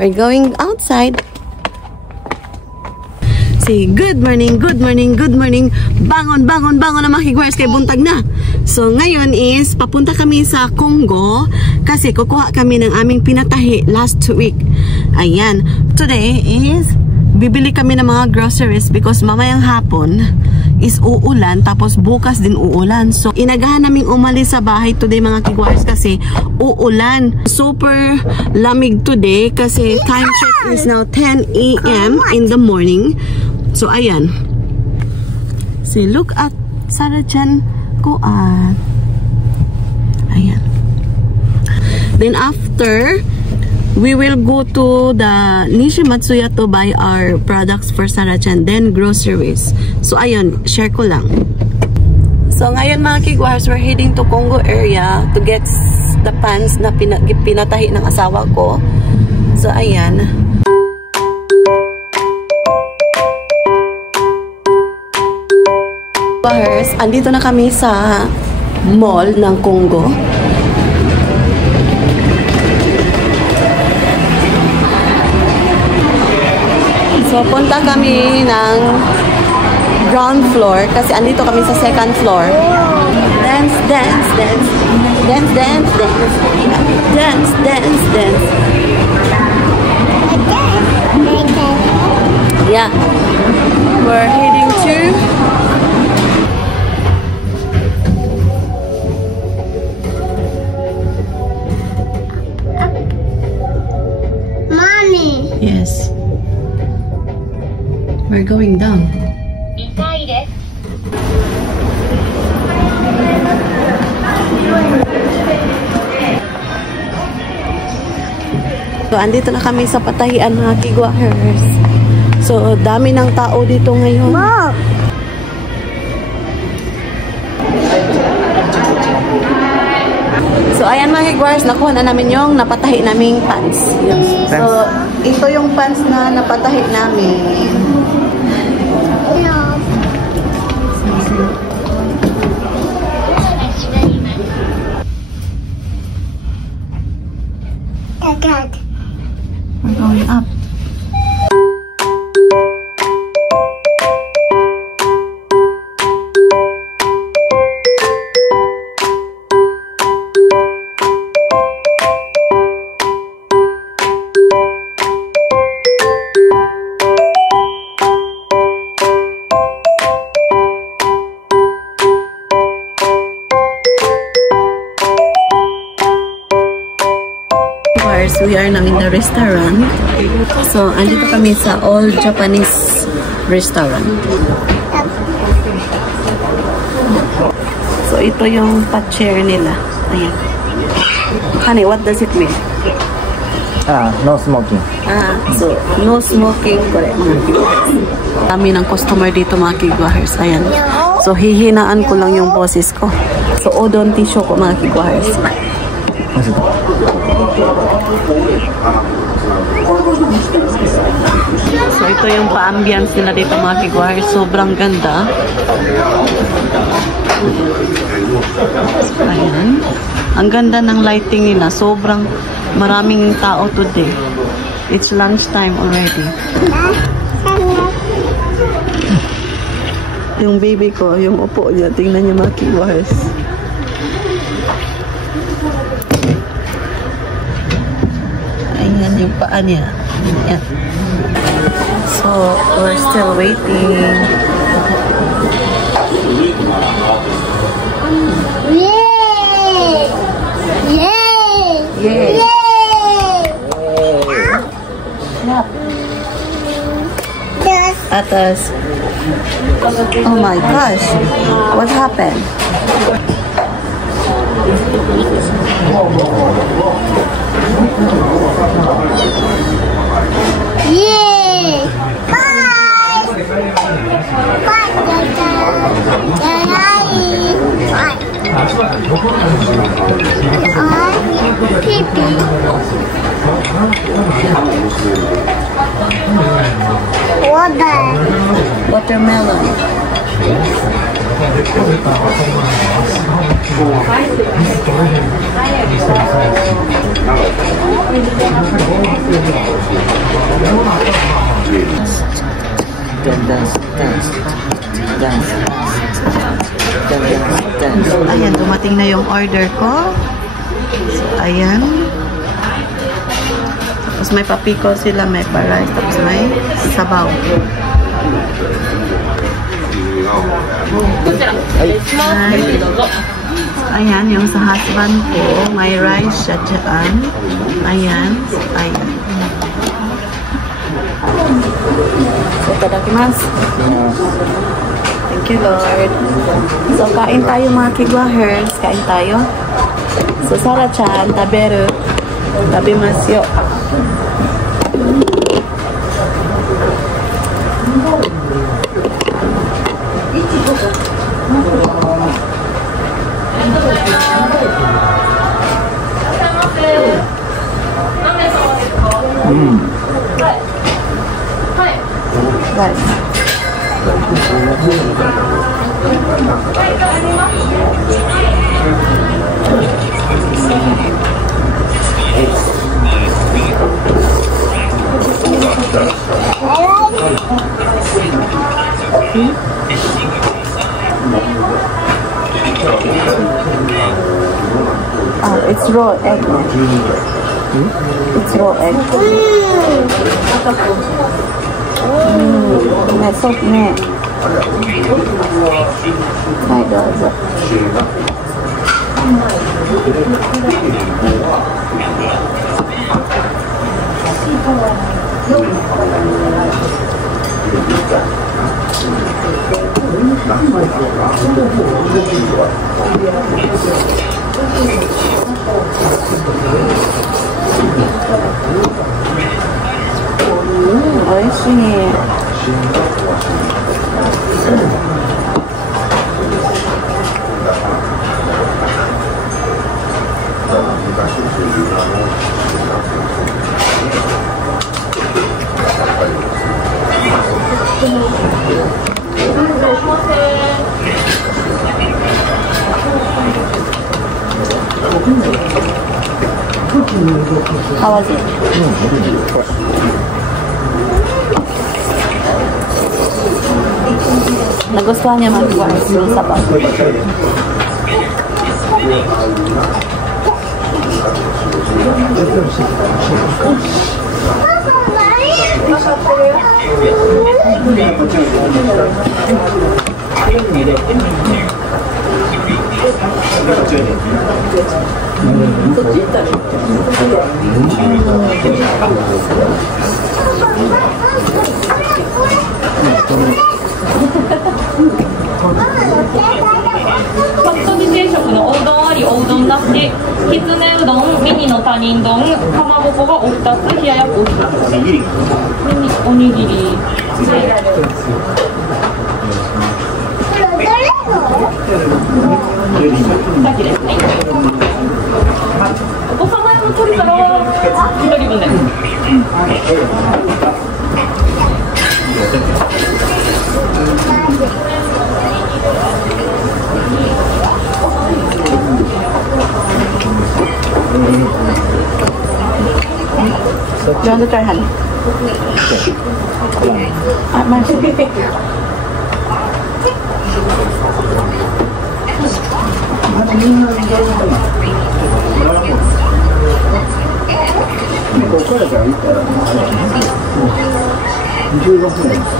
we're going outside. Say, good morning, good morning, good morning. Bangon, bangon, bangon na mga kigwars kay buntag na. So, ngayon is, papunta kami sa Congo kasi kukuha kami ng aming pinatahi last week. Ayan. Today is, bibili kami ng mga groceries because mamayang hapon is uulan, tapos bukas din uulan. So, inagahan naming umalis sa bahay today mga kigwars kasi uulan. Super lamig today kasi time check is now 10 AM in the morning. So, ayan. See, look at Sarah-chan ko at ayan. Then after, we will go to the Nishi Matsuya to buy our products for Sarah-chan, then groceries. So, ayun, share ko lang. So, ngayon mga kigwars, we're heading to Congo area to get the pants na pinatahi ng asawa ko. So, ayan. Andito na kami sa mall ng Congo. So, punta kami ng ground floor kasi andito kami sa second floor. Dance, dance, dance. Dance, dance, dance. Dance, dance, dance. Yeah. We're heading to Mommy. Yes. We're going down. So, andito na kami sa patahian mga kigwahers. So, dami ng tao dito ngayon. Mom! So, ayan mga kigwahers, nakuha na namin yung napatahi naming pants. So, ito yung pants na napatahi namin. We're going up. We are now in the restaurant. So, andito kami sa all Japanese restaurant. So, ito yung pa-chair nila. Ayan. Honey, what does it mean? No smoking. So, no smoking. Correct. Kami ng customer dito mga kigwahers. Ayan. So, hihinaan ko lang yung boses ko. So, odon tissue ko mga kigwahers. So, ito yung pa-ambience nila dito mga kigwahers. Sobrang ganda. Ayan. Ang ganda ng lighting nila. Sobrang maraming tao today. It's lunchtime already. Yung baby ko, yung upo niya. Tingnan niyo mga kigwahers. Ayan yung paa niya. Ayan. So, we're still waiting. Yay! Yay! Yay! Yes. Atas. Oh my gosh. What happened? Yay! Bye! Bye, Dada. Bye. Pee-pee. Water. Watermelon. Ayan, dumating na yung order ko. So, ayan. Tapos may papiko sila, may pa-rice, tapos may sabaw. Ayan, yung sa husband ko, may rice siya dyan. Ayan. Ayan. So, itadakimasu. Thank you, Lord. So, kain tayo mga kigwahers. Kain tayo. So, Sara-chan, taberu. Tabimasu yo. It's raw egg. It's raw egg. Soap ne. Hai, dozo. Oishii. How was it? Nagustuhan niya mag-work yung sabaw.パッと見定食のおうどんあり、おうどんなし、きつねうどん、ミニの他人丼、かまぼこがお2つ、冷ややっこ2つ、おにぎり。だけですね。お子様用の取り皿は1人分です。Do you want to try, honey?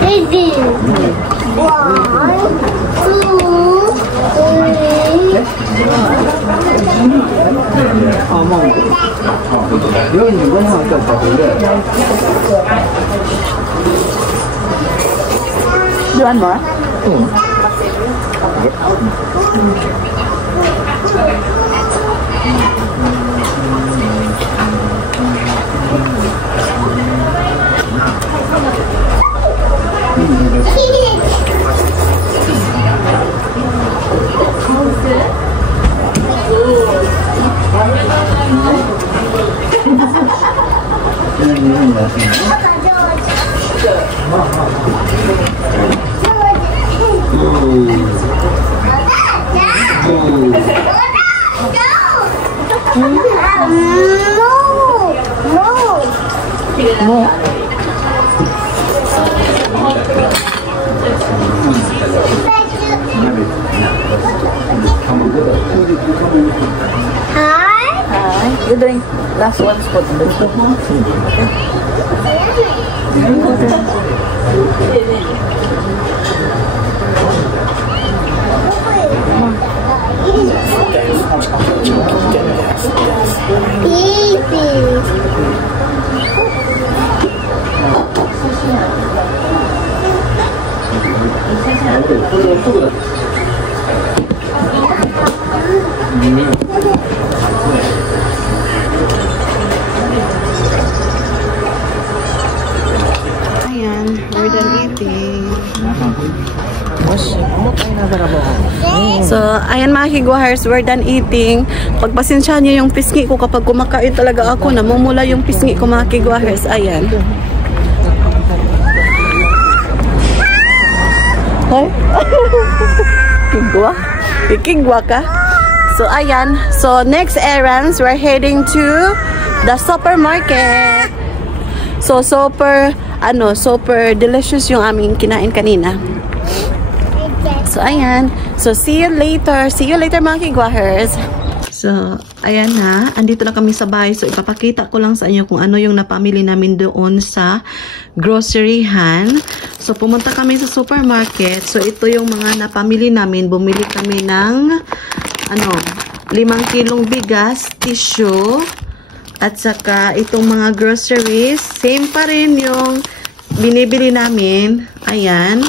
Baby. 1, 2, 3. Do you want more? No. Mo. Hi. You drink last one spot. Ayan, we're done eating. So, ayan mga kiguahers, we're done eating. Pagpasensya nyo yung pisngi ko kapag kumakain talaga ako, namumula yung pisngi ko mga kiguahers. Ayan. Hoy? Kigwa? Kikigwa ka? So, ayan. So, next errands, we're heading to the supermarket. So, super delicious yung aming kinain kanina. So, ayan. So, see you later. See you later, mga kigwahers. So, ayan na. Andito na kami sa bahay. So, ipapakita ko lang sa inyo kung ano yung napamili namin doon sa groceryhan. So, pumunta kami sa supermarket. So, ito yung mga napamili namin. Bumili kami ng 5 kilong bigas, tissue, at saka itong mga groceries. Same pa rin yung binibili namin. Ayan.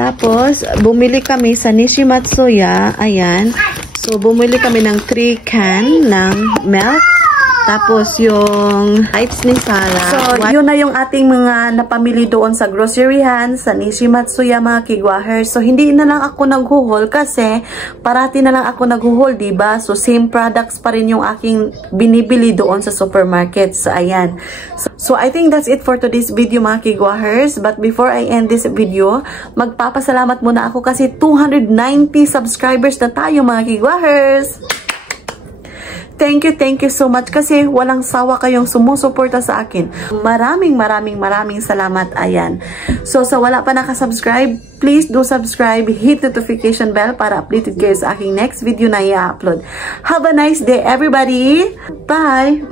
Tapos, bumili kami sa Nishimatsuya. Ayan. So, bumili kami ng 3 can ng milk. Tapos, yung heights ni Sarah. So, yun na yung ating mga napamili doon sa groceryhan, sa Nishimatsuya, mga kigwahers. So, hindi na lang ako naghuhol kasi parati na lang ako naghuhol, diba? So, same products pa rin yung aking binibili doon sa supermarket. So, ayan. So, I think that's it for today's video, mga kigwahers. But before I end this video, magpapasalamat muna ako kasi 290 subscribers na tayo, mga kigwahers. Thank you so much kasi walang sawa kayong sumusuporta sa akin. Maraming salamat. Ayan. So, sa wala pa nakasubscribe, please do subscribe, hit notification bell para updated kayo sa aking next video na i-upload. Have a nice day, everybody. Bye!